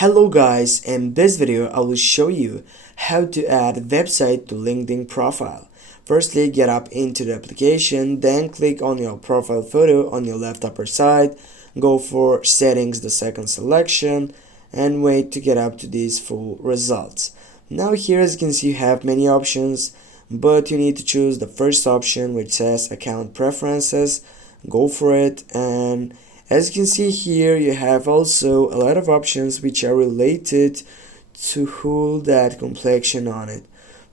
Hello guys, in this video I will show you how to add website to LinkedIn profile. Firstly, get up into the application, then click on your profile photo on your left upper side, go for settings, the second selection, and wait to get up to these full results. Now here, as you can see, you have many options, but you need to choose the first option which says account preferences. Go for it, and as you can see here, you have also a lot of options which are related to who that complexion on it.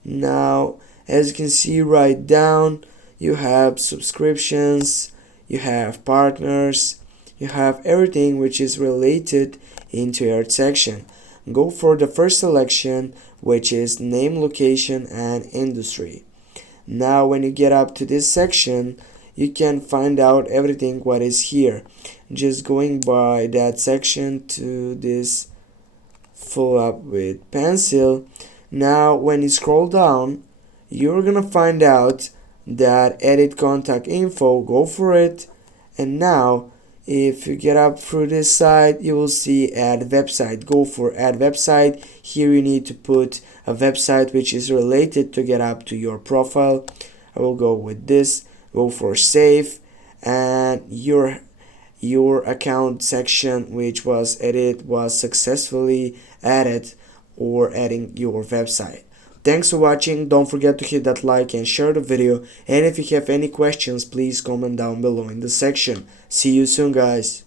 Now, as you can see right down, you have subscriptions, you have partners, you have everything which is related into your section. Go for the first selection, which is name, location, and industry. Now, when you get up to this section, you can find out everything what is here, just going by that section to this full up with pencil. Now when you scroll down, you're gonna find out that edit contact info. Go for it, and now if you get up through this side, you will see add website. Go for add website. Here you need to put a website which is related to get up to your profile. I will go with this. Go for save, and your account section which was edited was successfully added, or adding your website. Thanks for watching. Don't forget to hit that like and share the video, and if you have any questions, please comment down below in the section. See you soon guys.